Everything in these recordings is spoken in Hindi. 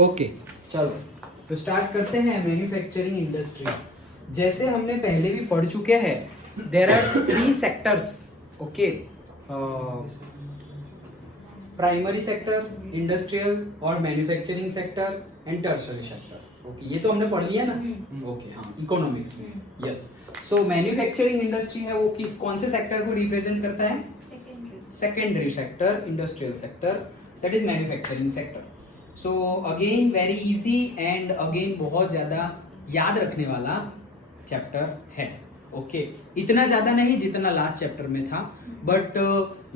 ओके चलो तो स्टार्ट करते हैं मैन्युफैक्चरिंग इंडस्ट्रीज। जैसे हमने पहले भी पढ़ चुके हैं, there are 3 sectors. Okay, primary sector, industrial और manufacturing sector and tertiary sector. Okay, ये तो हमने पढ़ लिया ना। ओके हाँ, इकोनॉमिक्स में। यस, सो मैन्युफैक्चरिंग इंडस्ट्री है वो कौन से सेक्टर को रिप्रेजेंट करता है? Secondary sector, industrial sector, that is manufacturing sector. So again very easy and again बहुत ज्यादा याद रखने वाला चैप्टर है। ओके, इतना ज्यादा नहीं जितना लास्ट चैप्टर में था, बट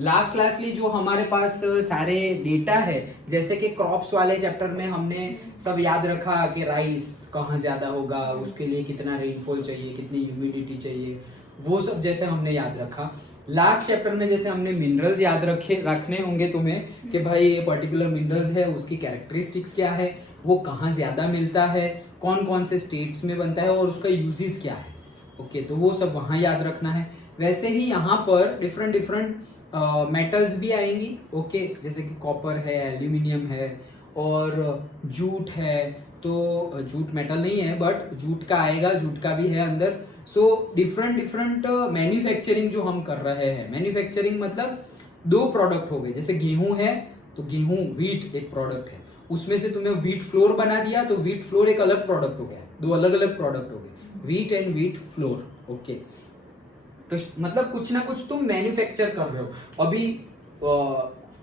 लास्टली जो हमारे पास सारे डेटा है, जैसे कि क्रॉप्स वाले चैप्टर में हमने सब याद रखा कि राइस कहाँ ज्यादा होगा, उसके लिए कितना रेनफॉल चाहिए, कितनी ह्यूमिडिटी चाहिए, वो सब जैसे हमने याद रखा। लास्ट चैप्टर में जैसे हमने मिनरल्स याद रखने होंगे तुम्हें कि भाई ये पर्टिकुलर मिनरल्स है, उसकी कैरेक्टरिस्टिक्स क्या है, वो कहाँ ज्यादा मिलता है, कौन कौन से स्टेट्स में बनता है और उसका यूजेस क्या है। ओके, तो वो सब वहां याद रखना है। वैसे ही यहाँ पर डिफरेंट मेटल्स भी आएंगी। ओके, जैसे कि कॉपर है, एल्यूमिनियम है और जूट है। तो जूट मेटल नहीं है बट जूट का आएगा, जूट का भी है अंदर। सो डिफरेंट मैन्युफैक्चरिंग जो हम कर रहे हैं, मैन्युफैक्चरिंग मतलब 2 प्रोडक्ट हो गए। जैसे गेहूं है तो गेहूं, व्हीट एक प्रोडक्ट है, उसमें से तुमने व्हीट फ्लोर बना दिया तो व्हीट फ्लोर एक अलग प्रोडक्ट हो गया, 2 अलग अलग प्रोडक्ट हो गए, wheat and wheat flour. Okay, तो मतलब कुछ ना कुछ तुम मैन्युफैक्चर कर रहे हो। अभी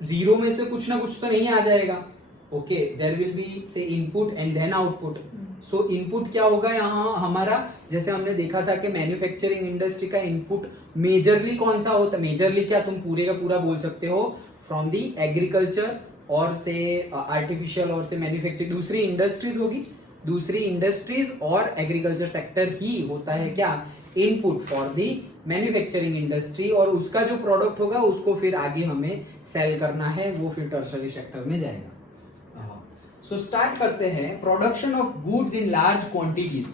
जीरो में से कुछ ना कुछ तो नहीं आ जाएगा। Okay, there will be say input and then output. So input क्या होगा यहाँ हमारा, जैसे हमने देखा था कि मैन्युफैक्चरिंग इंडस्ट्री का इनपुट मेजरली कौन सा होता है? मेजरली क्या तुम पूरे का पूरा बोल सकते हो, फ्रॉम दी एग्रीकल्चर और से आर्टिफिशियल और से मैन्युफैक्चरिंग, दूसरी इंडस्ट्रीज होगी, दूसरी इंडस्ट्रीज और एग्रीकल्चर सेक्टर ही होता है क्या, input for the manufacturing industry. और उसका जो प्रोडक्ट होगा उसको फिर आगे हमें सेल करना है, वो फिर टर्शरी सेक्टर में जाएगा। सो स्टार्ट करते हैं। Production of goods in large quantities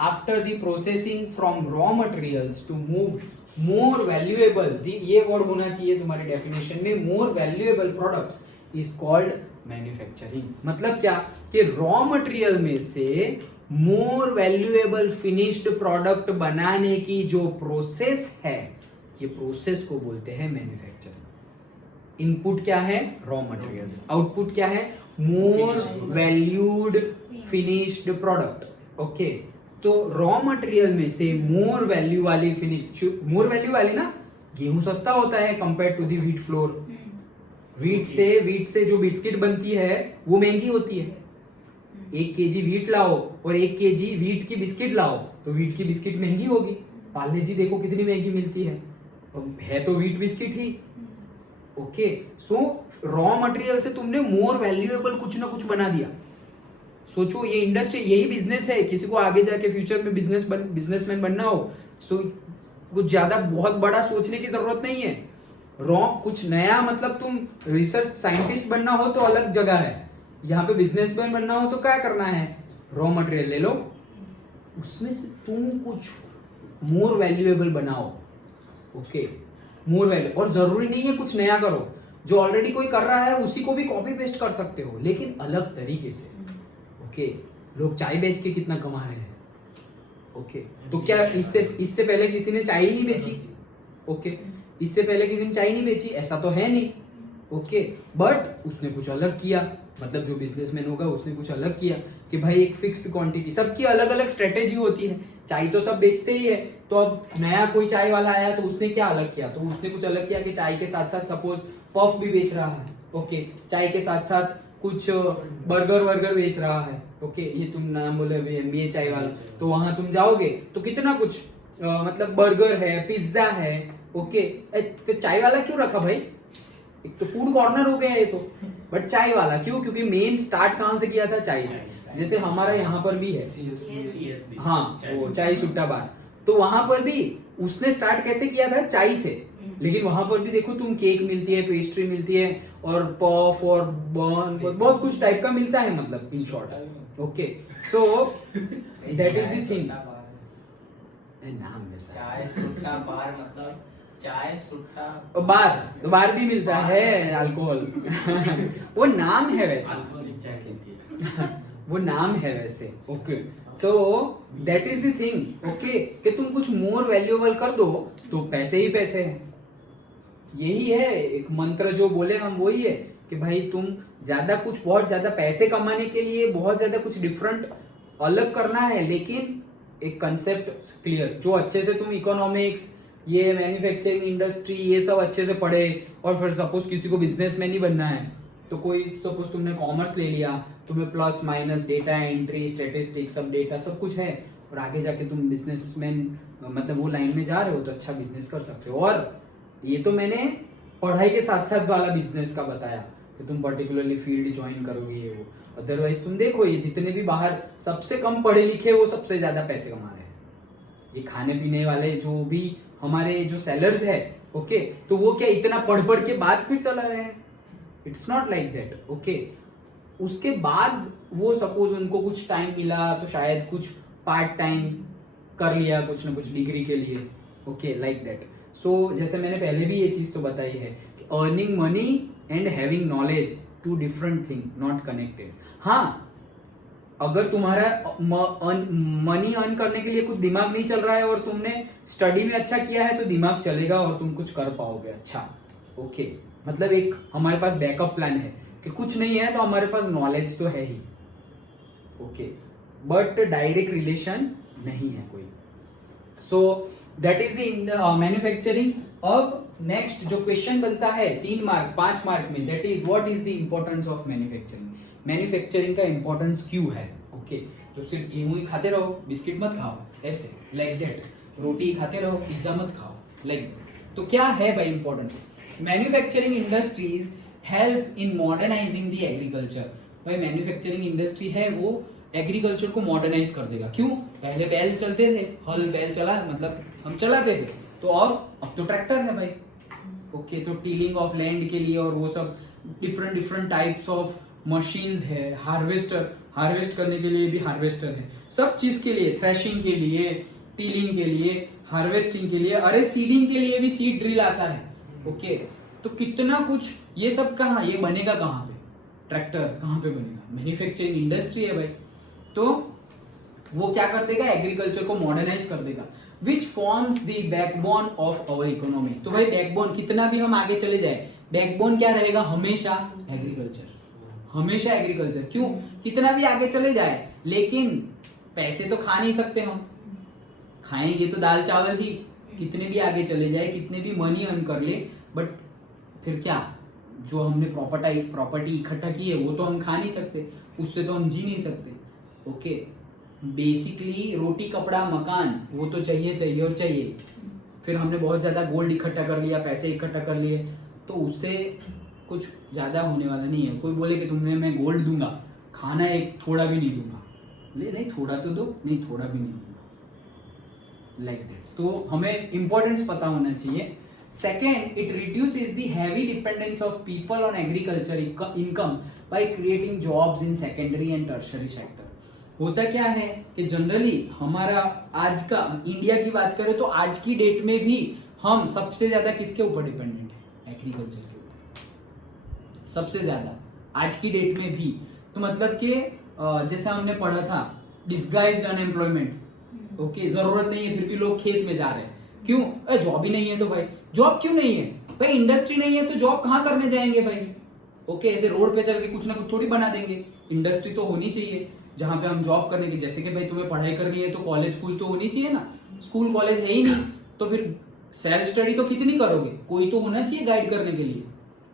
after the processing from raw materials to move more valuable, ये वर्ड होना चाहिए तुम्हारे डेफिनेशन में, more valuable products is called manufacturing. मतलब क्या कि रॉ मटेरियल में से मोर वैल्यूएबल फिनिश्ड प्रोडक्ट बनाने की जो प्रोसेस है, ये प्रोसेस को बोलते हैं मैन्युफैक्चरिंग। इनपुट क्या है? Raw materials. आउटपुट क्या है? मोर वैल्यूड फिनिश्ड प्रोडक्ट। ओके, तो रॉ मटेरियल में से मोर वैल्यू वाली मोर वैल्यू वाली ना, गेहूं सस्ता होता है compare to the wheat flour. Wheat से जो बिस्किट बनती है वो महंगी होती है। 1 केजी व्हीट लाओ और 1 केजी व्हीट की बिस्किट लाओ तो व्हीट की बिस्किट महंगी होगी। पार्ले जी देखो कितनी महंगी मिलती है तो व्हीट बिस्किट ही। ओके, सो रॉ मटेरियल से तुमने मोर वैल्यूएबल कुछ ना कुछ बना दिया। सोचो, ये इंडस्ट्री, यही बिजनेस है। किसी को आगे जाके फ्यूचर में बिजनेसमैन बनना हो, सो कुछ ज्यादा बहुत बड़ा सोचने की जरूरत नहीं है। रॉ कुछ नया, मतलब तुम रिसर्च साइंटिस्ट बनना हो तो अलग जगह है, यहाँ पे बिजनेसमैन बनना हो तो क्या करना है, रॉ मटेरियल ले लो, उसमें से तुम कुछ मोर वैल्यूएबल बनाओ। ओके, मोर वैल्यू, और जरूरी नहीं है कुछ नया करो, जो ऑलरेडी कोई कर रहा है उसी को भी कॉपी पेस्ट कर सकते हो, लेकिन अलग तरीके से। ओके, लोग चाय बेच के कितना कमा रहे हैं। ओके, तो क्या इससे पहले किसी ने चाय ही नहीं बेची? ओके, इससे पहले किसी ने चाय नहीं बेची, ऐसा तो है नहीं। ओके, बट उसने कुछ अलग किया, मतलब जो बिजनेसमैन होगा उसने कुछ अलग किया कि भाई एक फिक्स्ड क्वांटिटी, सबकी अलग अलग स्ट्रेटेजी होती है। चाय तो सब बेचते ही है, तो अब नया कोई चाय वाला आया तो उसने क्या अलग किया, तो उसने कुछ अलग किया कि चाय के साथ साथ सपोज पफ भी बेच रहा है। ओके, चाय के साथ साथ कुछ बर्गर बेच रहा है। ओके, ये तुम नाम बोले MBA चाय वाला, तो वहां तुम जाओगे तो कितना कुछ मतलब बर्गर है, पिज्जा है। ओके, तो चाय वाला क्यों रखा भाई? एक तो फूड कॉर्नर हो गया ये तो, बट चाय वाला क्यों? क्योंकि मेन स्टार्ट कहां से किया था? चाय से। जैसे हमारा यहाँ पर भी है, हाँ, वो चाय सुट्टा बार, तो वहां पर भी उसने स्टार्ट कैसे किया था? चाय से। लेकिन वहां पर भी देखो तुम, केक मिलती है, पेस्ट्री मिलती है और पफ और बर्न, बहुत कुछ टाइप का मिलता है, मतलब in short. Okay, so that is the thing. नाम में चाय सुट्टा बार, मतलब चाय सुट्टा बार भी मिलता है अल्कोहल वो नाम है वैसा। वो नाम है वैसे। Okay, so that is the thing. Okay, कि तुम कुछ मोर वैल्यूएबल कर दो तो पैसे ही पैसे हैं। यही है एक मंत्र जो बोले हम, वही है कि भाई तुम ज्यादा कुछ बहुत ज्यादा पैसे कमाने के लिए बहुत ज्यादा कुछ डिफरेंट अलग करना है, लेकिन एक कंसेप्ट क्लियर, जो अच्छे से तुम इकोनॉमिक्स, ये मैन्युफैक्चरिंग इंडस्ट्री, ये सब अच्छे से पढ़े, और फिर सपोज किसी को बिजनेसमैन ही बनना है, तो कोई सपोज तुमने कॉमर्स ले लिया, तुम्हें plus minus data entry statistics सब डेटा सब कुछ है, और आगे जाके तुम बिजनेसमैन मतलब वो लाइन में जा रहे हो तो अच्छा बिजनेस कर सकते हो। और ये तो मैंने पढ़ाई के साथ साथ वाला बिजनेस का बताया कि तुम पर्टिकुलरली फील्ड ज्वाइन करोगे ये वो। अदरवाइज तुम देखो ये जितने भी बाहर सबसे कम पढ़े लिखे वो सबसे ज्यादा पैसे कमा रहे हैं। ये खाने पीने वाले जो भी हमारे जो सेलर्स है, ओके, तो वो क्या इतना पढ़ पढ़ के बाद फिर चला रहे हैं? It's not like that. Okay, उसके बाद वो सपोज उनको कुछ टाइम मिला तो शायद कुछ पार्ट टाइम कर लिया कुछ ना कुछ डिग्री के लिए। Okay, like that. सो जैसे मैंने पहले भी ये चीज तो बताई है कि earning money and having knowledge two different thing, not connected. हाँ, अगर तुम्हारा मनी अर्न करने के लिए कुछ दिमाग नहीं चल रहा है और तुमने स्टडी में अच्छा किया है तो दिमाग चलेगा और तुम कुछ कर पाओगे अच्छा। ओके, मतलब एक हमारे पास बैकअप प्लान है कि कुछ नहीं है तो हमारे पास नॉलेज तो है ही। ओके, बट डायरेक्ट रिलेशन नहीं है कोई। सो दैट इज द मैन्युफैक्चरिंग। अब नेक्स्ट जो क्वेश्चन बनता है 3 मार्क 5 मार्क में, that is what is the importance of manufacturing. Manufacturing का इंपॉर्टेंस क्यों है? ओके, तो सिर्फ गेहूं ही खाते रहो, बिस्किट मत खाओ, ऐसे लाइक दैट, रोटी ही खाते रहो, पिज्जा मत खाओ, लाइक दैट। तो क्या है भाई importance? Manufacturing industries help in modernising the agriculture. भाई मैन्युफैक्चरिंग इंडस्ट्री है वो एग्रीकल्चर को मॉडर्नाइज कर देगा। क्यों? पहले बैल चलते थे, हल बैल चला मतलब हम चलाते थे, तो अब तो ट्रैक्टर है भाई। ओके, तो टीलिंग ऑफ लैंड के लिए और वो सब different different types of machines है। हार्वेस्टर, हार्वेस्ट करने के लिए भी हार्वेस्टर है, सब चीज के लिए, थ्रेशिंग के लिए, टीलिंग के लिए, हार्वेस्टिंग के लिए, अरे सीडिंग के लिए भी सीड ड्रिल आता है। ओके, तो कितना कुछ ये सब कहाँ, ये बनेगा कहाँ पे? ट्रैक्टर कहाँ पे बनेगा? मैन्युफैक्चरिंग इंडस्ट्री है भाई। तो वो क्या कर देगा? एग्रीकल्चर को मॉडर्नाइज कर देगा, which forms the backbone of our economy. तो भाई बैकबोन, कितना भी हम आगे चले जाए, बैकबोन क्या रहेगा? हमेशा एग्रीकल्चर, हमेशा एग्रीकल्चर। क्यों? कितना भी आगे चले जाए, लेकिन पैसे तो खा नहीं सकते हम, खाएंगे तो दाल चावल ही। कितने भी आगे चले जाए, कितने भी मनी अर्न कर ले, बट फिर क्या, जो हमने प्रॉपर्टी इकट्ठा की है वो तो हम खा नहीं सकते, उससे तो हम जी नहीं सकते। ओके, बेसिकली रोटी कपड़ा मकान वो तो चाहिए चाहिए और चाहिए। फिर हमने बहुत ज्यादा गोल्ड इकट्ठा कर लिया, पैसे इकट्ठा कर लिए, तो उससे कुछ ज्यादा होने वाला नहीं है। कोई बोले कि तुमने मैं गोल्ड दूंगा, खाना एक थोड़ा भी नहीं दूंगा, ले नहीं थोड़ा तो दो, नहीं थोड़ा भी नहीं दूंगा, लाइक दैट। तो हमें इंपॉर्टेंस पता होना चाहिए। Second, it reduces the heavy dependence of people on agriculture income by creating jobs in secondary and tertiary sector. होता क्या है कि जनरली हमारा आज का इंडिया की बात करें तो आज की डेट में भी हम सबसे ज्यादा किसके ऊपर डिपेंडेंट है? एग्रीकल्चर के ऊपर सबसे ज्यादा आज की डेट में भी। तो मतलब कि जैसे हमने पढ़ा था डिस्गाइज्ड अनएम्प्लॉयमेंट। ओके, जरूरत नहीं है फिर भी लोग खेत में जा रहे हैं। क्यों? जॉब ही नहीं है। तो भाई जॉब क्यों नहीं है? भाई इंडस्ट्री नहीं है तो जॉब कहाँ करने जाएंगे भाई? ओके, ऐसे रोड पे चल के कुछ ना कुछ थोड़ी बना देंगे। इंडस्ट्री तो होनी चाहिए जहां पे हम जॉब करने की, जैसे कि भाई तुम्हें पढ़ाई करनी है तो कॉलेज स्कूल तो होनी चाहिए ना। स्कूल कॉलेज है ही नहीं तो फिर सेल्फ स्टडी तो कितनी करोगे? कोई तो होना चाहिए गाइड करने के लिए।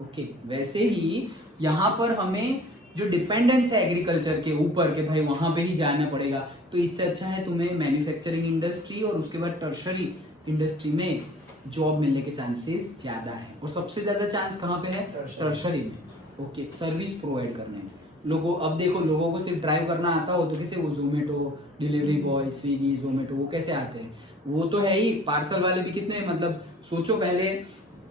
ओके, वैसे ही यहाँ पर हमें जो डिपेंडेंस है एग्रीकल्चर के ऊपर के भाई वहां पे ही जाना पड़ेगा, तो इससे अच्छा है तुम्हें मैन्युफैक्चरिंग इंडस्ट्री और उसके बाद टर्शरी इंडस्ट्री में जॉब मिलने के चांसेस ज्यादा है। और सबसे ज्यादा चांस कहाँ पे है? टर्शरी में। ओके, सर्विस प्रोवाइड करने में। लोगों, अब देखो लोगों को सिर्फ ड्राइव करना आता हो तो कैसे वो Zomato delivery boy, Swiggy, Zomato वो कैसे आते हैं? वो तो है ही। पार्सल वाले भी कितने, मतलब सोचो पहले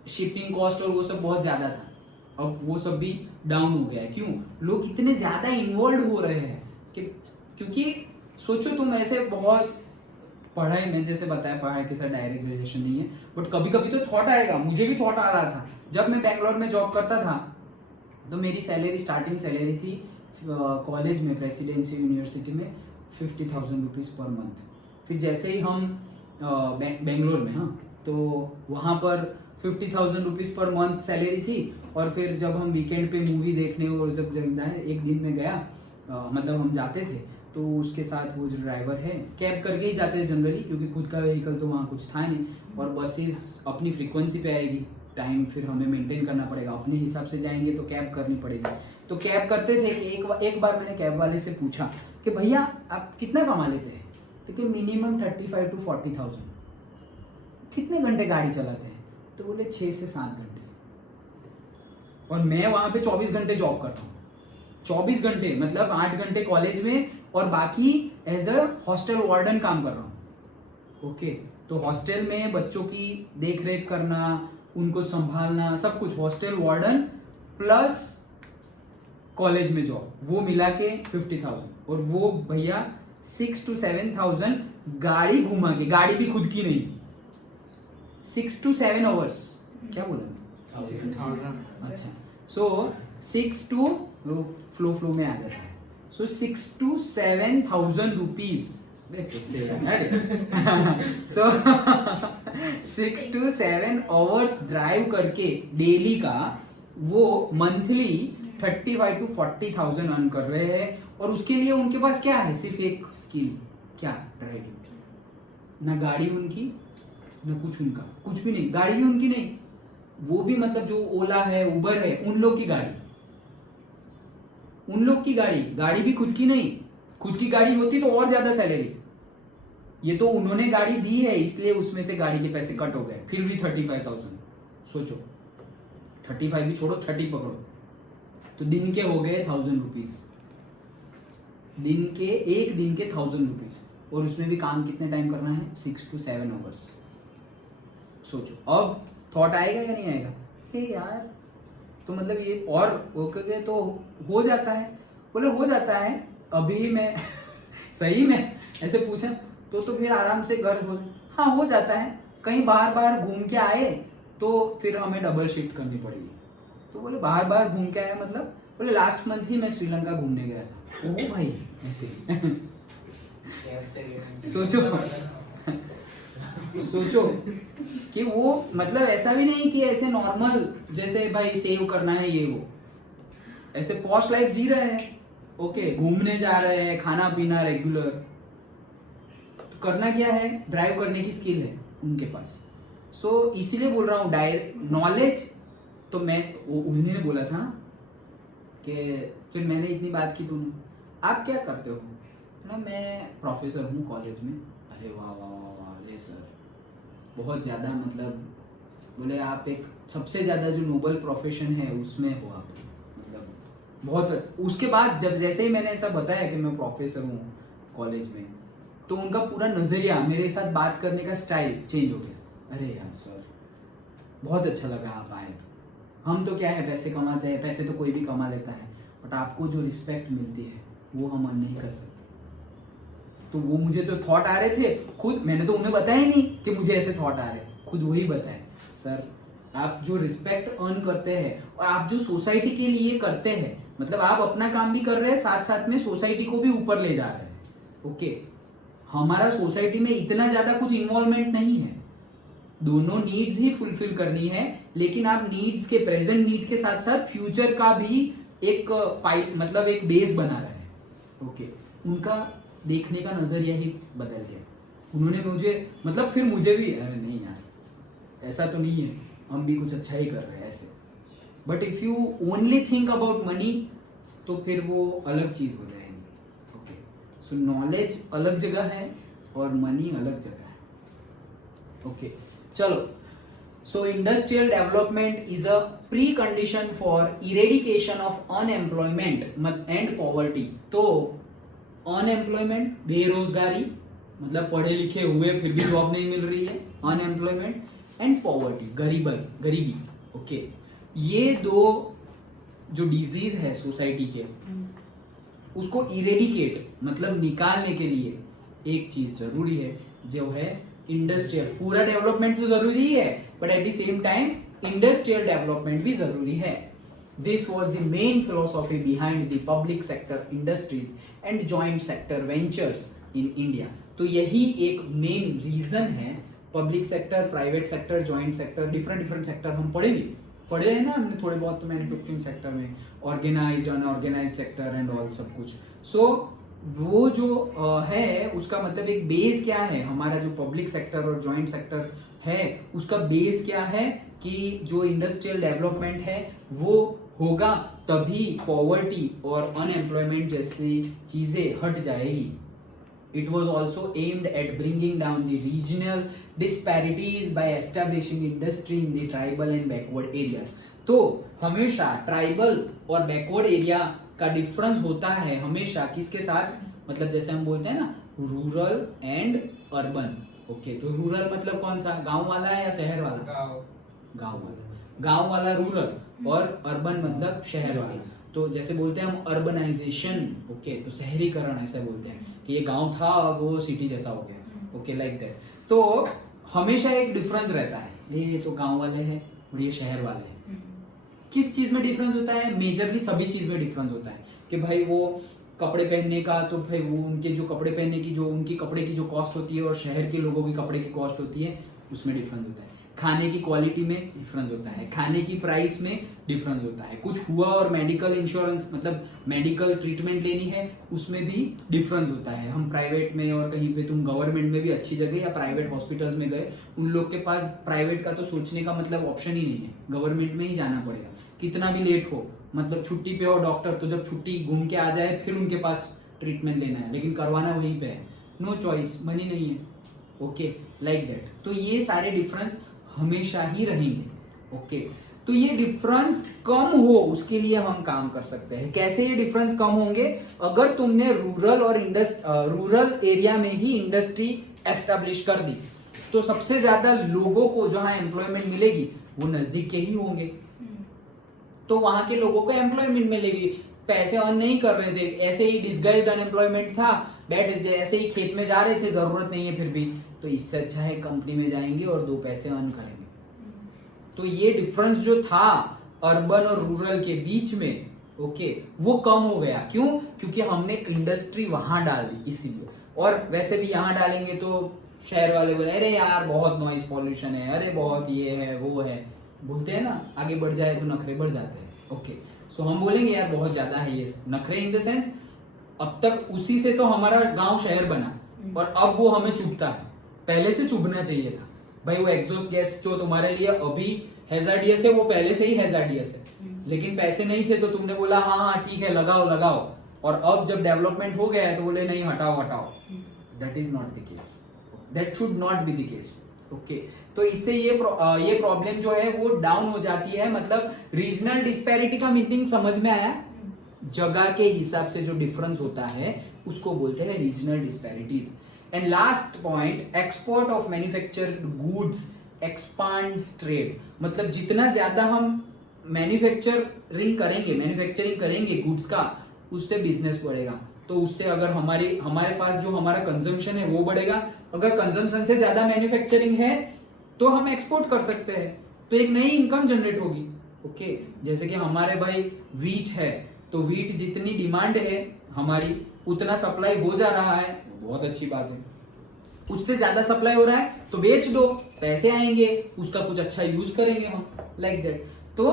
शिपिंग कॉस्ट और वो सब बहुत ज्यादा था, अब वो सब भी डाउन हो गया है। क्यों? लोग इतने ज्यादा इन्वॉल्व हो रहे हैं कि क्योंकि सोचो तुम ऐसे बहुत पढ़ाई में, जैसे बताया पढ़ाई के साथ डायरेक्ट रिलेशन नहीं है, बट कभी कभी तो थॉट आएगा। मुझे भी थॉट आ रहा था जब मैं बैंगलोर में जॉब करता था, तो मेरी सैलरी स्टार्टिंग सैलरी थी कॉलेज में प्रेसिडेंसी यूनिवर्सिटी में 50,000 रुपीज़ पर मंथ। फिर जैसे ही हम बेंगलोर में, हाँ, तो वहाँ पर 50,000 रुपीज़ पर मंथ सैलरी थी। और फिर जब हम वीकेंड पे मूवी देखने और जब जाता है, एक दिन में गया, मतलब हम जाते थे तो उसके साथ वो जो ड्राइवर है, कैब करके ही जाते थे जनरली, क्योंकि खुद का व्हीकल तो वहाँ कुछ था नहीं, और बसेस अपनी फ्रीक्वेंसी पे आएगी, टाइम फिर हमें मेंटेन करना पड़ेगा, अपने हिसाब से जाएंगे तो कैब करनी पड़ेगी। तो कैब करते थे कि एक बार मैंने कैब वाले से पूछा कि भैया आप कितना कमा लेते हैं? तो कि मिनिमम 35 to 40,000। कितने घंटे गाड़ी चलाते हैं? तो बोले 6 से 7 घंटे। और मैं वहां पे 24 घंटे जॉब करता हूँ। 24 घंटे मतलब 8 घंटे कॉलेज में और बाकी एज अ हॉस्टल वार्डन काम कर रहा हूँ। ओके, तो हॉस्टल में बच्चों की देख रेख करना, उनको संभालना, सब कुछ, हॉस्टल वार्डन प्लस कॉलेज में जॉब, वो मिला के 50,000। और वो भैया 6 to 7,000 गाड़ी घुमा के, गाड़ी भी खुद की नहीं, 6 to 7 आवर्स, क्या बोला? अच्छा, सो 6 to फ्लो में आ जाता है, सो 6 to 7,000 rupees. So 6 to 7 hours drive करके डेली का वो मंथली 35 to 40,000 अर्न कर रहे हैं। और उसके लिए उनके पास क्या है? सिर्फ एक स्किल, क्या? ड्राइविंग। ना गाड़ी उनकी, ना कुछ उनका, कुछ भी नहीं, गाड़ी भी उनकी नहीं, वो भी मतलब जो ओला है, उबर है, उन लोग की गाड़ी, उन लोग की गाड़ी, गाड़ी भी खुद की नहीं। खुद की गाड़ी होती तो और ज्यादा सैलरी, ये तो उन्होंने गाड़ी दी है इसलिए उसमें से गाड़ी के पैसे कट हो गए, फिर भी 35,000। सोचो, 35 भी छोड़ो, 30 पकड़ो, तो दिन के हो गए 1,000 रुपीज। दिन के, एक दिन के 1,000 रुपीज, और उसमें भी काम कितने टाइम करना है? 6 to 7 आवर्स। सोचो, अब थॉट आएगा या नहीं आएगा? हे यार, तो मतलब ये और ओके तो हो जाता है? बोले हो जाता है। अभी मैं सही में ऐसे पूछा तो फिर आराम से घर हो, हाँ हो जाता है। कहीं बाहर बाहर घूम के आए तो फिर हमें डबल शिफ्ट करनी पड़ेगी। तो बोले बाहर बाहर घूम के आए मतलब? बोले लास्ट मंथ ही मैं श्रीलंका घूमने गया था। ओ भाई, ऐसे सोचो कि वो मतलब ऐसा भी नहीं कि ऐसे नॉर्मल जैसे भाई सेव करना है ये वो, ऐसे पॉश लाइफ जी रहे हैं। ओके, घूमने जा रहे हैं, खाना पीना रेगुलर, तो करना क्या है? ड्राइव करने की स्किल है उनके पास। सो इसीलिए बोल रहा हूँ डायरेक्ट नॉलेज। तो मैं उन्होंने बोला था कि फिर मैंने इतनी बात की, तुम आप क्या करते हो ना? मैं प्रोफेसर हूँ कॉलेज में। अरे वाह वाह वाह, अरे सर बहुत ज़्यादा, मतलब बोले आप एक सबसे ज़्यादा जो नोबल प्रोफेशन है उसमें हो आप, मतलब बहुत उसके बाद जब जैसे ही मैंने ऐसा बताया कि मैं प्रोफेसर हूँ कॉलेज में, तो उनका पूरा नज़रिया, मेरे साथ बात करने का स्टाइल चेंज हो गया। अरे यार सर बहुत अच्छा लगा आप आए। तो हम तो क्या है, पैसे कमाते हैं, पैसे तो कोई भी कमा लेता है, बट आपको जो रिस्पेक्ट मिलती है वो हम नहीं कर सकते। तो वो मुझे तो थॉट आ रहे थे खुद, मैंने तो उन्हें बताया ही नहीं कि मुझे ऐसे थॉट आ रहे, खुद वही बताए, सर आप जो रिस्पेक्ट अर्न करते हैं और आप जो सोसाइटी के लिए करते हैं, मतलब आप अपना काम भी कर रहे हैं, साथ साथ में सोसाइटी को भी ऊपर ले जा रहे हैं। ओके, हमारा सोसाइटी में इतना ज्यादा कुछ इन्वॉल्वमेंट नहीं है, दोनों नीड्स ही फुलफिल करनी है, लेकिन आप नीड्स के, प्रेजेंट नीड के साथ साथ फ्यूचर का भी एक पाइप, मतलब एक बेस बना रहे हैं। ओके, उनका देखने का नजरिया ही बदल गया। उन्होंने मुझे, मतलब फिर मुझे भी, अरे नहीं यार ऐसा तो नहीं है, हम भी कुछ अच्छा ही कर रहे हैं ऐसे। But if you only think about money तो फिर वो अलग चीज हो जाएगी। ओके, सो नॉलेज अलग जगह है और मनी अलग जगह है। ओके, चलो, सो industrial development is a pre condition for eradication of unemployment and poverty. तो अनएम्प्लॉयमेंट, बेरोजगारी, मतलब पढ़े लिखे हुए फिर भी जॉब नहीं मिल रही है, अनएम्प्लॉयमेंट, एंड पॉवर्टी, गरीबी। ओके, ये दो जो डिजीज है सोसाइटी के, उसको इरेडिकेट मतलब निकालने के लिए एक चीज जरूरी है, जो है इंडस्ट्रियल। पूरा डेवलपमेंट तो जरूरी है, but at the same time industrial development भी जरूरी है। This was the main philosophy behind the public sector industries and joint sector ventures in India. तो यही एक मेन रीजन है। Public sector, private sector, joint sector, different sector हम पढ़े हैं ना हमने थोड़े बहुत मैन्युफैक्चरिंग सेक्टर में, organised, unorganised sector and all सब कुछ। सो वो जो है उसका मतलब एक बेस क्या है, हमारा जो पब्लिक सेक्टर और जॉइंट सेक्टर है उसका बेस क्या है कि जो इंडस्ट्रियल डेवलपमेंट है वो होगा तभी पॉवर्टी और अनएम्प्लॉयमेंट जैसी चीजें हट जाएगी। It was also aimed at bringing down the regional disparities by establishing industry in the tribal and backward areas. तो हमेशा ट्राइबल और बैकवर्ड एरिया का डिफरेंस होता है हमेशा किसके साथ, मतलब जैसे हम बोलते हैं ना रूरल एंड अर्बन। ओके, तो रूरल मतलब कौन सा, गांव वाला है या शहर वाला? गांव वाला रूरल और अर्बन मतलब शहर वाला। तो जैसे बोलते हैं हम अर्बनाइजेशन, ओके, तो शहरीकरण ऐसा बोलते हैं कि ये गांव था अब वो सिटी जैसा हो गया, ओके, लाइक दैट। तो हमेशा एक डिफरेंस रहता है, ये तो गांव वाले हैं और ये शहर वाले हैं। किस चीज में डिफरेंस होता है? मेजरली सभी चीज में डिफरेंस होता है कि भाई वो कपड़े पहनने का, तो भाई वो उनके जो कपड़े पहनने की जो उनकी कपड़े की जो कॉस्ट होती है और शहर के लोगों की कपड़े की कॉस्ट होती है उसमें डिफरेंस होता है। खाने की क्वालिटी में डिफरेंस होता है, खाने की प्राइस में डिफरेंस होता है, कुछ हुआ और मेडिकल इंश्योरेंस मतलब मेडिकल ट्रीटमेंट लेनी है उसमें भी डिफरेंस होता है। हम प्राइवेट में और कहीं पे तुम गवर्नमेंट में भी अच्छी जगह या प्राइवेट हॉस्पिटल्स में गए, उन लोग के पास प्राइवेट का तो सोचने का मतलब ऑप्शन ही नहीं है, गवर्नमेंट में ही जाना पड़ेगा। कितना भी लेट हो, मतलब छुट्टी पे हो डॉक्टर, तो जब छुट्टी घूम के आ जाए फिर उनके पास ट्रीटमेंट लेना है, लेकिन करवाना वहीं पे है, नो चॉइस, मनी नहीं है, ओके, लाइक दैट। तो ये सारे डिफरेंस हमेशा ही रहेंगे, ओके। तो ये डिफरेंस कम हो उसके लिए हम काम कर सकते हैं। कैसे ये डिफरेंस कम होंगे? अगर तुमने रूरल एरिया में ही इंडस्ट्री एस्टेब्लिश कर दी तो सबसे ज्यादा लोगों को जहां एम्प्लॉयमेंट मिलेगी वो नजदीक के ही होंगे, तो वहां के लोगों को एम्प्लॉयमेंट मिलेगी। पैसे अर्न नहीं कर रहे थे, ऐसे ही डिस्गाइज्ड अनएम्प्लॉयमेंट था, ऐसे ही खेत में जा रहे थे, जरूरत नहीं है फिर भी, तो इससे अच्छा है कंपनी में जाएंगे और 2 पैसे अर्न करेंगे। तो ये डिफरेंस जो था अर्बन और रूरल के बीच में, ओके, वो कम हो गया। क्यों? क्योंकि हमने इंडस्ट्री वहां डाल दी इसीलिए। और वैसे भी यहां डालेंगे तो शहर वाले बोले अरे यार बहुत नॉइज पॉल्यूशन है, अरे बहुत ये है वो है, बोलते हैं ना, आगे बढ़ जाए तो नखरे बढ़ जाते हैं, ओके। सो हम बोलेंगे यार बहुत ज्यादा है ये नखरे, इन द सेंस अब तक उसी से तो हमारा गांव शहर बना और अब वो हमें चुभता है, पहले से चुभना चाहिए था भाई। वो एग्जॉस्ट गैस जो तुम्हारे लिए अभी हैजार्डियस है वो पहले से ही हैजार्डियस है, लेकिन पैसे नहीं थे तो तुमने बोला हाँ हाँ ठीक है लगाओ, और अब जब डेवलपमेंट हो गया है तो बोले नहीं हटाओ। That is not the case, that should not be the case, okay. तो इससे ये प्रॉब्लम जो है वो डाउन हो जाती है। मतलब रीजनल डिस्पैरिटी का मीनिंग समझ में आया? जगह के हिसाब से जो डिफरेंस होता है उसको बोलते हैं regional disparities. And last point, export of manufactured goods expands trade. मतलब जितना ज्यादा हम मैन्युफैक्चरिंग करेंगे गुड्स का, उससे बिजनेस बढ़ेगा। तो उससे अगर हमारे पास जो हमारा कंजम्पशन है वो बढ़ेगा। अगर कंजम्पशन से ज्यादा मैन्युफैक्चरिंग है तो हम एक्सपोर्ट कर सकते हैं, तो एक नई इनकम जनरेट होगी, ओके। जैसे कि हमारे भाई वीट है, तो वीट जितनी डिमांड है हमारी उतना सप्लाई हो जा रहा है, बहुत अच्छी बात है। उससे ज्यादा सप्लाई हो रहा है तो बेच दो, पैसे आएंगे, उसका कुछ अच्छा यूज करेंगे हम, लाइक दैट। तो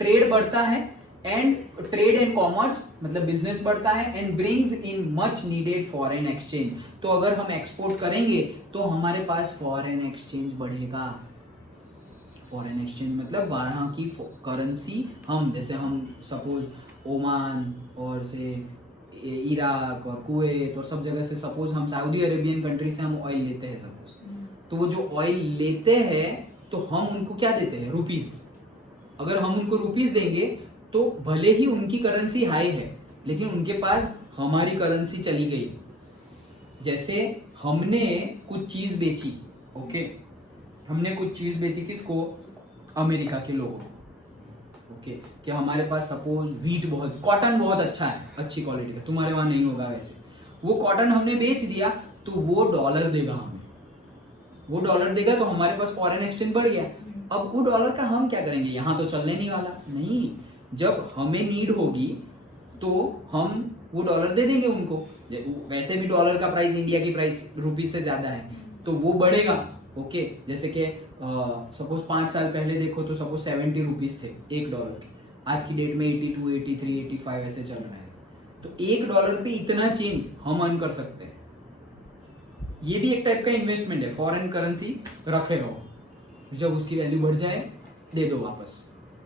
ट्रेड बढ़ता है एंड ट्रेड एंड कॉमर्स मतलब बिजनेस बढ़ता है and brings in much needed foreign exchange. तो अगर हम एक्सपोर्ट करेंगे तो हमारे पास फॉरेन एक्सचेंज बढ़ेगा। फॉरेन एक्सचेंज मतलब वहां की करेंसी, हम जैसे हम सपोज ओमान और से इराक और कुवैत और सब जगह से सपोज हम सऊदी अरेबियन कंट्री से हम ऑयल लेते हैं सपोज, तो वो जो ऑयल लेते हैं तो हम उनको क्या देते हैं? रुपीस। अगर हम उनको रुपीस देंगे तो भले ही उनकी करेंसी हाई है लेकिन उनके पास हमारी करेंसी चली गई। जैसे हमने कुछ चीज बेची, ओके, हमने कुछ चीज बेची किसको? अमेरिका के लोगों को, ओके, कि हमारे पास सपोज वीट बहुत, कॉटन बहुत अच्छा है, अच्छी क्वालिटी का, तुम्हारे वहां नहीं होगा वैसे, वो कॉटन हमने बेच दिया तो वो डॉलर देगा हमें, वो डॉलर देगा तो हमारे पास फॉरेन एक्सचेंज बढ़ गया। अब वो डॉलर का हम क्या करेंगे? यहाँ तो चलने नहीं वाला, नहीं, जब हमें नीड होगी तो हम वो डॉलर दे देंगे उनको। वैसे भी डॉलर का प्राइस इंडिया की प्राइस रुपीज से ज्यादा है तो वो बढ़ेगा। ओके, जैसे कि सपोज 5 साल पहले देखो तो सपोज 70 रुपीज थे $1 के, आज की डेट में 82, 83, 85 ऐसे चल रहा है। तो $1 पे इतना चेंज हम अर्न कर सकते हैं। ये भी एक टाइप का इन्वेस्टमेंट है। फॉरेन करेंसी रखे रहो, जब उसकी वैल्यू बढ़ जाए दे दो वापस,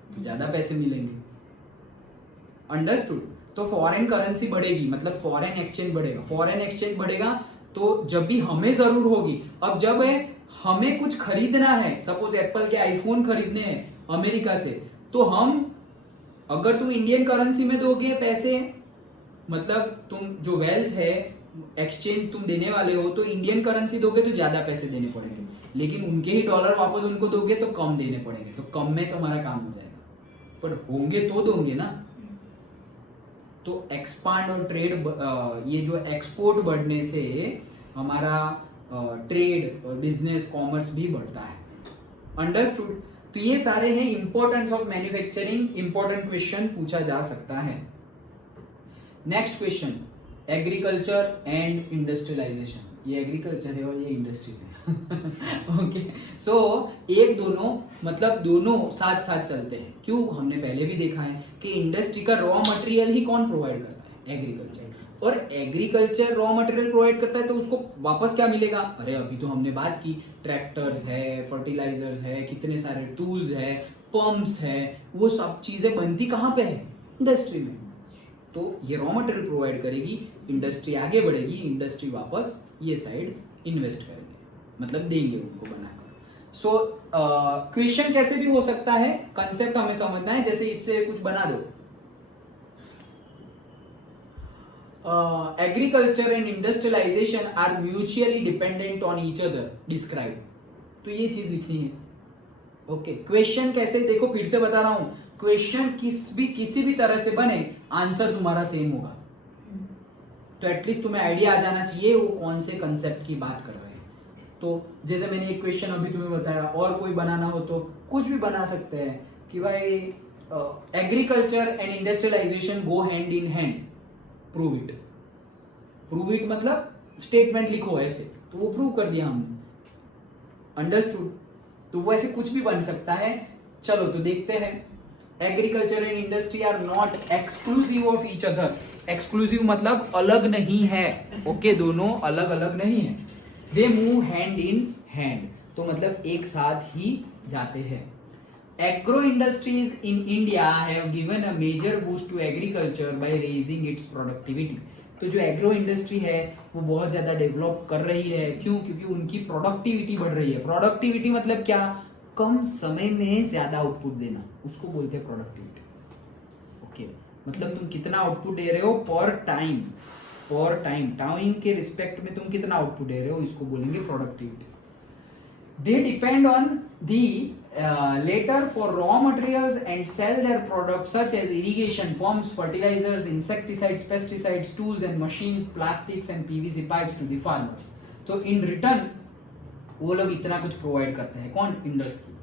तो ज्यादा पैसे मिलेंगे। अंडरस्टूड? तो फॉरेन करेंसी बढ़ेगी मतलब फॉरेन एक्सचेंज बढ़ेगा। फॉरेन एक्सचेंज बढ़ेगा तो जब भी हमें जरूर होगी, अब जब हमें कुछ खरीदना है, सपोज एप्पल के आईफोन खरीदने हैं अमेरिका से, तो हम, अगर तुम इंडियन करेंसी में दोगे पैसे, मतलब तुम जो वेल्थ है एक्सचेंज तुम देने वाले हो, तो इंडियन करेंसी दोगे तो ज्यादा पैसे देने पड़ेंगे, लेकिन उनके ही डॉलर वापस उनको दोगे तो कम देने पड़ेंगे, तो कम में तुम्हारा काम हो जाएगा। पर होंगे तो दोगे ना। तो एक्सपांड और ट्रेड, ये जो एक्सपोर्ट बढ़ने से हमारा ट्रेड, बिजनेस, कॉमर्स भी बढ़ता है। अंडरस्टूड? तो ये सारे हैं importance of manufacturing. Important question पूछा जा सकता है। Next question, agriculture and industrialisation. ये एग्रीकल्चर है और ये इंडस्ट्रीज है। ओके, सो एक दोनों मतलब दोनों साथ साथ चलते हैं। क्यों? हमने पहले भी देखा है कि इंडस्ट्री का रॉ मटेरियल ही कौन प्रोवाइड करता है? एग्रीकल्चर। और एग्रीकल्चर रॉ मटेरियल प्रोवाइड करता है तो उसको वापस क्या मिलेगा? अरे अभी तो हमने बात की, ट्रैक्टर्स है, फर्टिलाइजर्स है, कितने सारे टूल्स है, पंप्स है, वो सब चीजें बनती कहाँ पे है? इंडस्ट्री में। तो ये रॉ मटेरियल प्रोवाइड करेगी, इंडस्ट्री आगे बढ़ेगी, इंडस्ट्री वापस ये साइड इन्वेस्ट करेंगे, मतलब देंगे उनको बनाकर। सो क्वेश्चन कैसे भी हो सकता है, कंसेप्ट हमें समझना है। जैसे इससे कुछ बना दो, agriculture and industrialisation are mutually dependent on each other, describe. तो ये चीज लिखनी है। ओके, क्वेश्चन कैसे, देखो फिर से बता रहा हूं, क्वेश्चन किसी भी तरह से बने, आंसर तुम्हारा सेम होगा। तो एटलीस्ट तुम्हें आइडिया आ जाना चाहिए वो कौन से कंसेप्ट की बात कर रहे हैं। तो जैसे मैंने एक क्वेश्चन अभी तुम्हें बताया, और कोई बनाना हो तो कुछ भी बना सकते हैं कि भाई agriculture and industrialisation go hand in hand, prove it. Prove it मतलब स्टेटमेंट लिखो ऐसे, तो वो प्रूव कर दिया हमने। अंडरस्टूड? तो वो ऐसे कुछ भी बन सकता है। चलो तो देखते हैं। Agriculture and industry are not exclusive of each other. Exclusive मतलब अलग नहीं है। ओके, दोनों अलग अलग नहीं है। They move hand in hand, तो मतलब एक साथ ही जाते हैं। Agro industries in India have given a major boost to agriculture by raising its productivity. तो जो एग्रो इंडस्ट्री है वो बहुत ज्यादा डेवलप कर रही है। क्यों? क्योंकि उनकी प्रोडक्टिविटी बढ़ रही है। प्रोडक्टिविटी मतलब क्या? कम समय में ज्यादा आउटपुट देना, उसको बोलते हैं प्रोडक्टिविटी। ओके, मतलब तुम कितना आउटपुट दे रहे हो पर टाइम, टाइम के रिस्पेक्ट में तुम कितना आउटपुट दे रहे हो, इसको बोलेंगे productivity. They depend on the later for raw materials and sell their products such as irrigation pumps, fertilizers, insecticides, pesticides, tools and machines, plastics and PVC pipes to the farmers. तो in return वो लोग इतना कुछ प्रोवाइड करते हैं। कौन? इंडस्ट्री।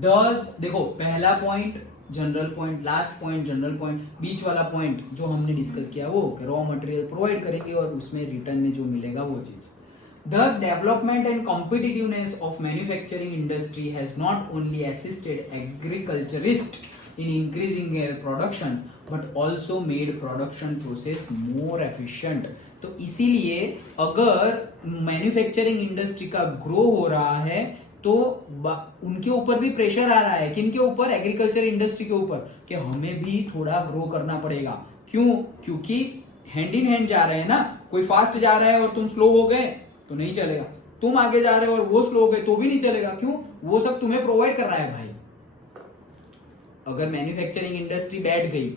दस, देखो पहला point general point, last point general point, बीच वाला पॉइंट जो हमने डिस्कस किया वो रॉ मटेरियल प्रोवाइड करेंगे और उसमें रिटर्न में जो मिलेगा वो चीज। Thus, development and competitiveness of manufacturing industry has not only assisted agriculturists in increasing their production, but also made production process more efficient. तो इसीलिए अगर मैन्युफैक्चरिंग इंडस्ट्री का ग्रो हो रहा है तो उनके ऊपर भी प्रेशर आ रहा है। किनके ऊपर? एग्रीकल्चर इंडस्ट्री के ऊपर, कि हमें भी थोड़ा ग्रो करना पड़ेगा। क्यों? क्योंकि हैंड इन हैंड जा रहे हैं ना। कोई फास्ट जा रहा है और तुम स्लो हो गए तो नहीं चलेगा, तुम आगे जा रहे हो और वो स्लो हो गए तो भी नहीं चलेगा। क्यों? वो सब तुम्हें प्रोवाइड कर रहा है भाई। अगर मैन्युफैक्चरिंग इंडस्ट्री बैठ गई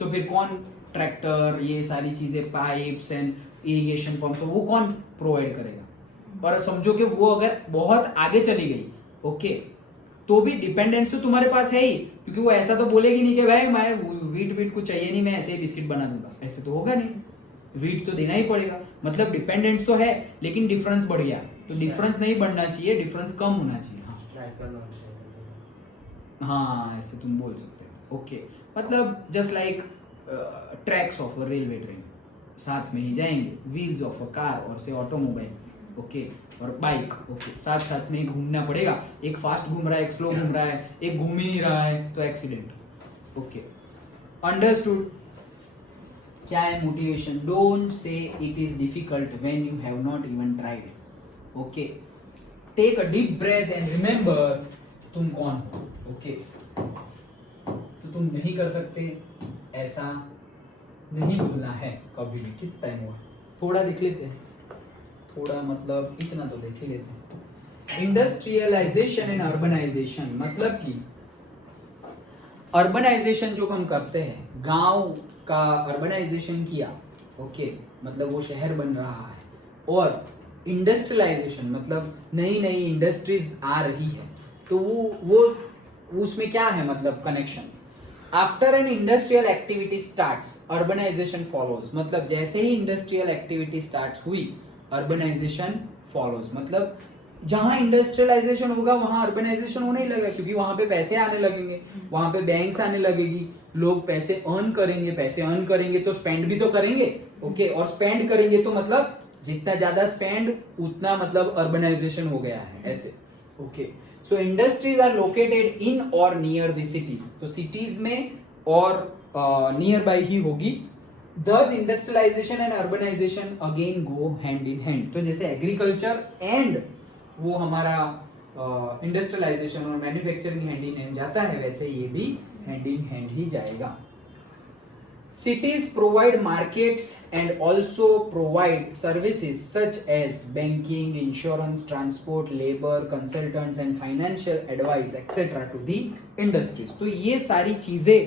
तो फिर कौन? ट्रैक्टर, ये सारी चीजें, पाइप्स एंड इरिगेशन पंप्स, वो कौन प्रोवाइड करेगा? और समझो कि वो अगर बहुत आगे चली गई, ओके, तो भी डिपेंडेंस तो तुम्हारे पास है ही, क्योंकि वो ऐसा तो बोलेगी नहीं कि भाई मैं वीट कुछ चाहिए नहीं, मैं ऐसे ही बिस्किट बना दूंगा। ऐसे तो होगा नहीं, वीट तो देना ही पड़ेगा। मतलब डिपेंडेंस तो है लेकिन डिफरेंस बढ़ गया। तो डिफरेंस नहीं बढ़ना चाहिए, डिफरेंस कम होना चाहिए। हाँ, ऐसे तुम बोल सकते हो। ओके, मतलब just like tracks of a railway train, साथ में ही जाएंगे, व्हील्स ऑफ अ कार और से ऑटोमोबाइल, ओके, और बाइक, ओके, साथ साथ में ही घूमना पड़ेगा, एक फास्ट घूम रहा है, एक स्लो घूम रहा है, एक घूम ही नहीं रहा है तो एक्सीडेंट, ओके, अंडरस्टूड। क्या है motivation? Don't say it is difficult when you have not even tried, okay, take a deep breath and remember तुम कौन हो, ओके, तो तुम नहीं कर सकते ऐसा नहीं बोलना है कभी भी। कितना टाइम हुआ? थोड़ा देख लेते हैं, थोड़ा मतलब इतना तो देख ही लेते हैं। इंडस्ट्रियलाइजेशन एंड अर्बनाइजेशन, मतलब कि अर्बनाइजेशन जो हम करते हैं, गांव का अर्बनाइजेशन किया, ओके, मतलब वो शहर बन रहा है, और इंडस्ट्रियलाइजेशन मतलब नई नई इंडस्ट्रीज आ रही है, तो वो उसमें क्या है मतलब connection? After an industrial activity starts urbanisation follows, मतलब जैसे ही इंडस्ट्रियल एक्टिविटी स्टार्ट्स हुई अर्बनाइजेशन फॉलोज, मतलब जहां इंडस्ट्रियलाइजेशन होगा वहां अर्बनाइजेशन होने ही लगेगा, क्योंकि वहां पे पैसे आने लगेंगे, वहां पे बैंक्स आने लगेगी, लोग पैसे अर्न करेंगे, पैसे अर्न करेंगे तो स्पेंड भी तो करेंगे, ओके, और स्पेंड करेंगे तो मतलब जितना ज्यादा स्पेंड उतना मतलब अर्बनाइजेशन हो गया है, ऐसे, okay. So industries are located in और नियर द सिटीज, तो सिटीज में और नियर बाय ही होगी। Thus industrialization and urbanization again go hand in hand, तो जैसे एग्रीकल्चर एंड वो हमारा इंडस्ट्रियलाइजेशन और मैन्युफैक्चरिंग हैंड इन हैंड जाता है, वैसे ये भी हैंड इन हैंड ही जाएगा। Cities provide markets and also provide services such as banking, insurance, transport, labor, consultants and financial advice etc. to the industries। तो ये सारी चीजें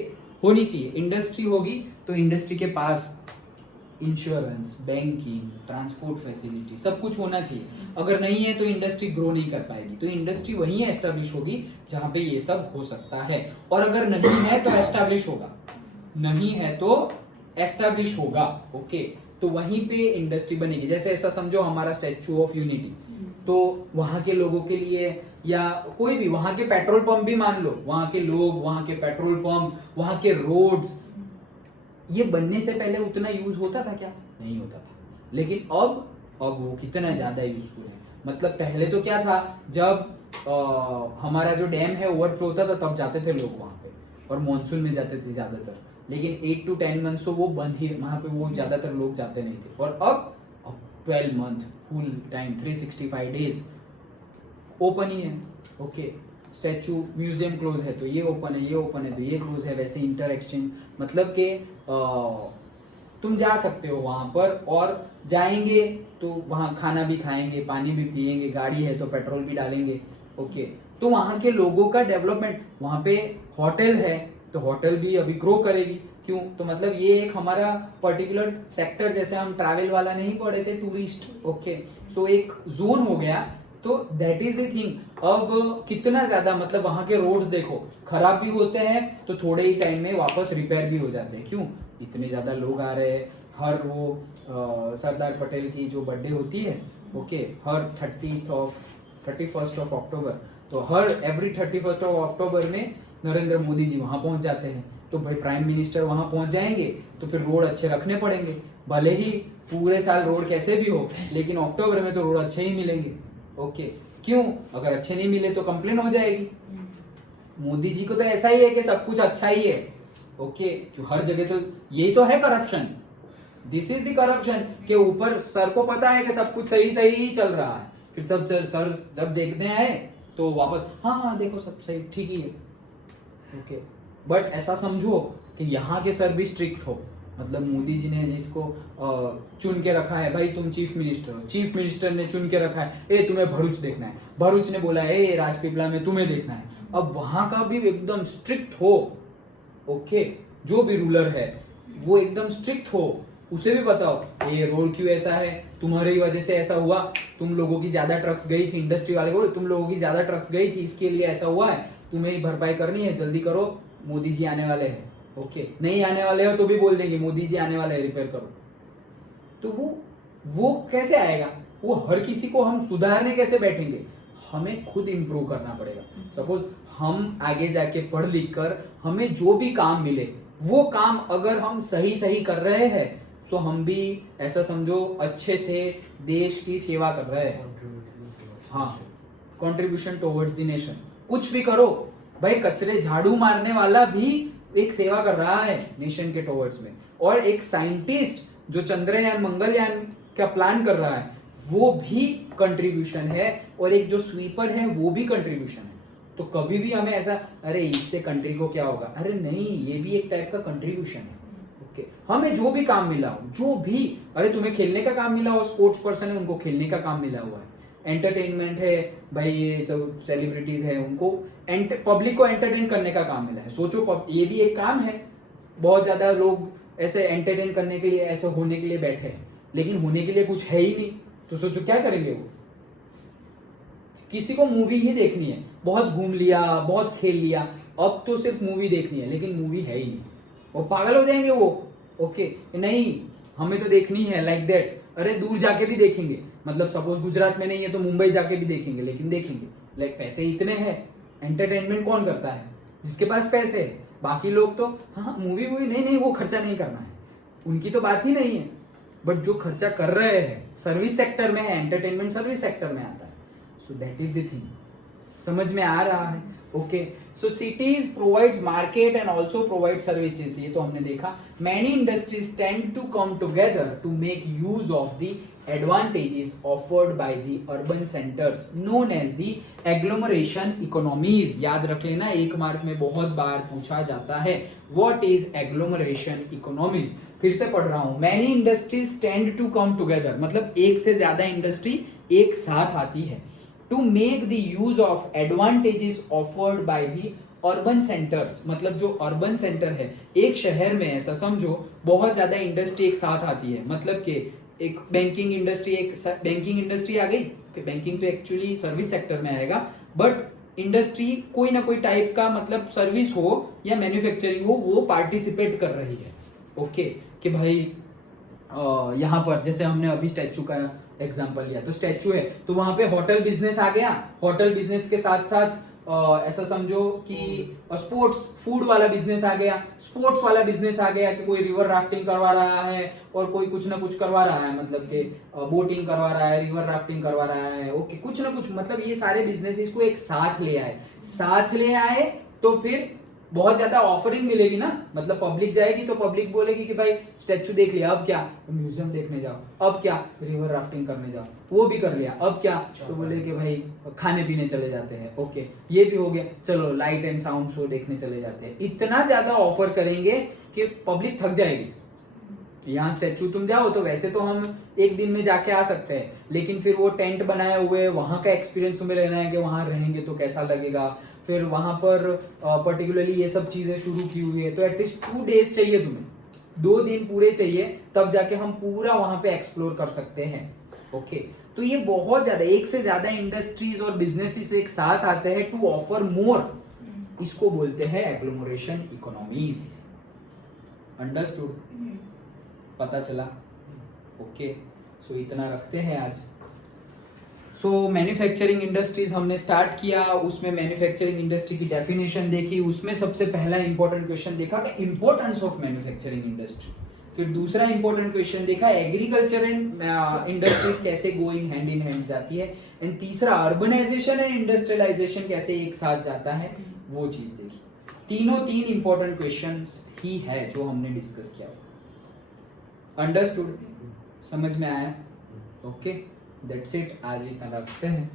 होनी चाहिए। इंडस्ट्री होगी तो इंडस्ट्री के पास इंश्योरेंस, बैंकिंग, ट्रांसपोर्ट फैसिलिटी सब कुछ होना चाहिए। अगर नहीं है तो इंडस्ट्री ग्रो नहीं कर पाएगी, तो इंडस्ट्री वहीं एस्टेब्लिश होगी जहां पे ये सब हो सकता है, और अगर नहीं है तो एस्टेब्लिश होगा, नहीं है तो एस्टेब्लिश होगा, ओके, तो वहीं पे इंडस्ट्री बनेगी। जैसे ऐसा समझो हमारा स्टैच्यू ऑफ यूनिटी, तो वहां के लोगों के लिए या कोई भी वहां के पेट्रोल पंप भी मान लो, वहां के लोग, वहां के पेट्रोल पंप, वहां के रोड्स, ये बनने से पहले उतना यूज होता था क्या? नहीं होता था, लेकिन अब वो कितना ज्यादा यूजफुल है। मतलब पहले तो क्या था, जब हमारा जो डैम है ओवरफ्लो होता था तब जाते थे लोग वहां पे, और मॉनसून में जाते थे ज्यादातर, लेकिन 8 to 10 मंथ तो वो बंद ही, वहां पे वो ज्यादातर लोग जाते नहीं थे। और अब 12 month full time 365 days open ही है, ओके। स्टैचू म्यूजियम क्लोज है तो ये ओपन है, ये ओपन है तो ये क्लोज है, वैसे इंटर एक्सचेंज, मतलब कि तुम जा सकते हो वहां पर, और जाएंगे तो वहां खाना भी खाएंगे, पानी भी पिएंगे, गाड़ी है तो पेट्रोल भी डालेंगे, ओके। तो वहां के लोगों का डेवलपमेंट, वहां पे होटल है तो होटल भी अभी ग्रो करेगी, क्यों? तो मतलब ये एक हमारा पर्टिकुलर सेक्टर, जैसे हम ट्रैवल वाला नहीं पढ़े थे, टूरिस्ट, ओके, सो एक जोन हो गया, तो दैट इज द थिंग। अब कितना ज्यादा मतलब वहां के रोड्स देखो, खराब भी होते हैं तो थोड़े ही टाइम में वापस रिपेयर भी हो जाते हैं, क्यों? इतने ज्यादा लोग आ रहे हैं। हर वो सरदार पटेल की जो बर्थडे होती है, okay, her 31st of October, तो हर एवरी 31st ऑफ अक्टूबर में नरेंद्र मोदी जी वहां पहुंच जाते हैं, तो भाई प्राइम मिनिस्टर वहां पहुंच जाएंगे तो फिर रोड अच्छे रखने पड़ेंगे, भले ही पूरे साल रोड कैसे भी हो, लेकिन अक्टूबर में तो रोड अच्छे ही मिलेंगे, ओके। क्यों? अगर अच्छे नहीं मिले तो कंप्लेन हो जाएगी। मोदी जी को तो ऐसा ही है कि सब कुछ अच्छा ही है, ओके, जो हर जगह तो यही तो है corruption, this is the corruption, के ऊपर सर को पता है कि सब कुछ सही सही ही चल रहा है, फिर सब सर जब देखते हैं तो वापस हाँ देखो सब सही ठीक ही है, ओके। बट ऐसा समझो कि यहाँ के सर भी स्ट्रिक्ट हो, मतलब मोदी जी ने जिसको चुन के रखा है, भाई तुम चीफ मिनिस्टर हो, चीफ मिनिस्टर ने चुन के रखा है, ए तुम्हें भरूच देखना है, भरूच ने बोला ए राजपीपला में तुम्हें देखना है, अब वहां का भी एकदम स्ट्रिक्ट हो, ओके, जो भी रूलर है वो एकदम स्ट्रिक्ट हो, उसे भी बताओ ये रोड क्यों ऐसा है, तुम्हारी वजह से ऐसा हुआ, तुम लोगों की ज्यादा ट्रक्स गई थी, इंडस्ट्री वाले को तुम लोगों की ज्यादा ट्रक्स गई थी इसके लिए ऐसा हुआ है, तुम्हें ही भरपाई करनी है, जल्दी करो, मोदी जी आने वाले हैं, ओके। नहीं आने वाले हो तो भी बोल देंगे मोदी जी आने वाले हैं, रिपेयर करो। तो वो कैसे आएगा? वो हर किसी को हम सुधारने कैसे बैठेंगे? हमें खुद इंप्रूव करना पड़ेगा। सपोज हम आगे जाके पढ़ लिख कर हमें जो भी काम मिले वो काम अगर हम सही सही कर रहे हैं तो हम भी ऐसा समझो अच्छे से देश की सेवा कर रहे हैं। हाँ, कंट्रीब्यूशन टुवर्ड्स द नेशन। कुछ भी करो भाई, कचरे झाड़ू मारने वाला भी एक सेवा कर रहा है नेशन के टुवर्ड्स में, और एक साइंटिस्ट जो चंद्रयान मंगलयान का प्लान कर रहा है वो भी कंट्रीब्यूशन है, और एक जो स्वीपर है वो भी कंट्रीब्यूशन है। तो कभी भी हमें ऐसा अरे इससे कंट्री को क्या होगा, अरे नहीं, ये भी एक टाइप का कंट्रीब्यूशन है। ओके, हमें जो भी काम मिला हो, जो भी, अरे तुम्हें खेलने का काम मिला हो, स्पोर्ट्स पर्सन है उनको खेलने का काम मिला हुआ है, एंटरटेनमेंट है भाई, ये सब सेलिब्रिटीज है उनको पब्लिक को एंटरटेन करने का काम मिला है। सोचो ये भी एक काम है। बहुत ज्यादा लोग ऐसे एंटरटेन करने के लिए, ऐसे होने के लिए बैठे हैं, लेकिन होने के लिए कुछ है ही नहीं, तो सोचो क्या करेंगे वो। किसी को मूवी ही देखनी है, बहुत घूम लिया, बहुत खेल लिया, अब तो सिर्फ मूवी देखनी है, लेकिन मूवी है ही नहीं, वो पागल हो जाएंगे वो। ओके, नहीं हमें तो देखनी है लाइक दैट। अरे दूर जाके भी देखेंगे, मतलब सपोज गुजरात में नहीं है तो मुंबई जाके भी देखेंगे, लेकिन देखेंगे। लाइक पैसे इतने हैं, एंटरटेनमेंट कौन करता है, जिसके पास पैसे है। बाकी लोग तो हाँ मूवी नहीं, वो खर्चा नहीं करना है, उनकी तो बात ही नहीं है। बट जो खर्चा कर रहे हैं सर्विस सेक्टर में है, एंटरटेनमेंट सर्विस सेक्टर में आता है। So that is the thing, समझ में आ रहा है। Okay, so cities provides market and also provide services, ये तो हमने देखा। Many industries tend to come together to make use of the advantages offered by the urban centers known as the agglomeration economies। याद रख लेना, एक मार्क में बहुत बार पूछा जाता है what is agglomeration economies। फिर से पढ़ रहा हूं, many industries tend to come together, मतलब एक से ज्यादा इंडस्ट्री एक साथ आती है to make the use of advantages offered by the urban centres. मतलब जो अर्बन सेंटर है, एक शहर में ऐसा समझो बहुत ज्यादा इंडस्ट्री एक साथ आती है, मतलब कि एक बैंकिंग इंडस्ट्री आ गई, बैंकिंग तो एक्चुअली सर्विस सेक्टर में आएगा, बट इंडस्ट्री कोई ना कोई टाइप का, मतलब सर्विस हो या मैन्युफैक्चरिंग हो, वो पार्टिसिपेट कर रही है। ओके, कि भाई यहाँ पर जैसे हमने अभी स्टैचू का एग्जांपल लिया, तो स्टैचू है तो वहां पे होटल बिजनेस आ गया, होटल बिजनेस के साथ साथ ऐसा समझो कि स्पोर्ट्स फूड वाला बिजनेस आ गया, स्पोर्ट्स वाला बिजनेस आ गया कि कोई रिवर राफ्टिंग करवा रहा है और कोई कुछ ना कुछ करवा रहा है, मतलब कि बोटिंग करवा रहा है, रिवर राफ्टिंग करवा रहा है। ओके, कुछ ना कुछ, मतलब ये सारे बिजनेस को एक साथ ले आए तो फिर बहुत ज्यादा ऑफरिंग मिलेगी ना, मतलब पब्लिक जाएगी तो पब्लिक बोलेगी कि भाई स्टैचू देख लिया, अब क्या म्यूजियम देखने जाओ, अब क्या रिवर राफ्टिंग करने जाओ, वो भी कर लिया, अब क्या, तो बोले कि भाई खाने पीने चले जाते हैं। ओके, ये भी हो गया, चलो लाइट एंड साउंड शो देखने चले जाते हैं। इतना ज्यादा ऑफर करेंगे कि पब्लिक थक जाएगी। यहाँ स्टैचू तुम जाओ तो वैसे तो हम एक दिन में जाके आ सकते हैं, लेकिन फिर वो टेंट बनाए हुए, वहां का एक्सपीरियंस तुम्हें लेना है कि वहां रहेंगे तो कैसा लगेगा, फिर वहां पर पर्टिकुलरली ये सब चीजें शुरू की हुई है, तो एटलीस्ट 2 डेज चाहिए तुम्हें, 2 दिन पूरे चाहिए, तब जाके हम पूरा वहां पे एक्सप्लोर कर सकते हैं। ओके, तो ये बहुत ज्यादा, एक से ज्यादा इंडस्ट्रीज और बिजनेसेस एक साथ आते हैं टू ऑफर मोर, इसको बोलते हैं एग्लोमरेशन इकोनॉमीज। अंडरस्टूड, पता चला। ओके, सो इतना रखते हैं आज। सो मैन्युफैक्चरिंग इंडस्ट्रीज हमने स्टार्ट किया, उसमें मैन्युफैक्चरिंग इंडस्ट्री की डेफिनेशन देखी, उसमें सबसे पहला इंपॉर्टेंट क्वेश्चन देखा कि इंपॉर्टेंस ऑफ मैन्युफैक्चरिंग इंडस्ट्री। फिर दूसरा इंपॉर्टेंट क्वेश्चन देखा एग्रीकल्चर एंड इंडस्ट्रीज कैसे गोइंग हैंड इन हैंड जाती है, एंड तीसरा अर्बनाइजेशन एंड इंडस्ट्रियलाइजेशन कैसे एक साथ जाता है, वो चीज देखी। तीनों 3 इंपॉर्टेंट क्वेश्चंस ही है जो हमने डिस्कस किया। अंडरस्टूड, समझ में आया? ओके, दैट्स इट, आज इतना रखते हैं।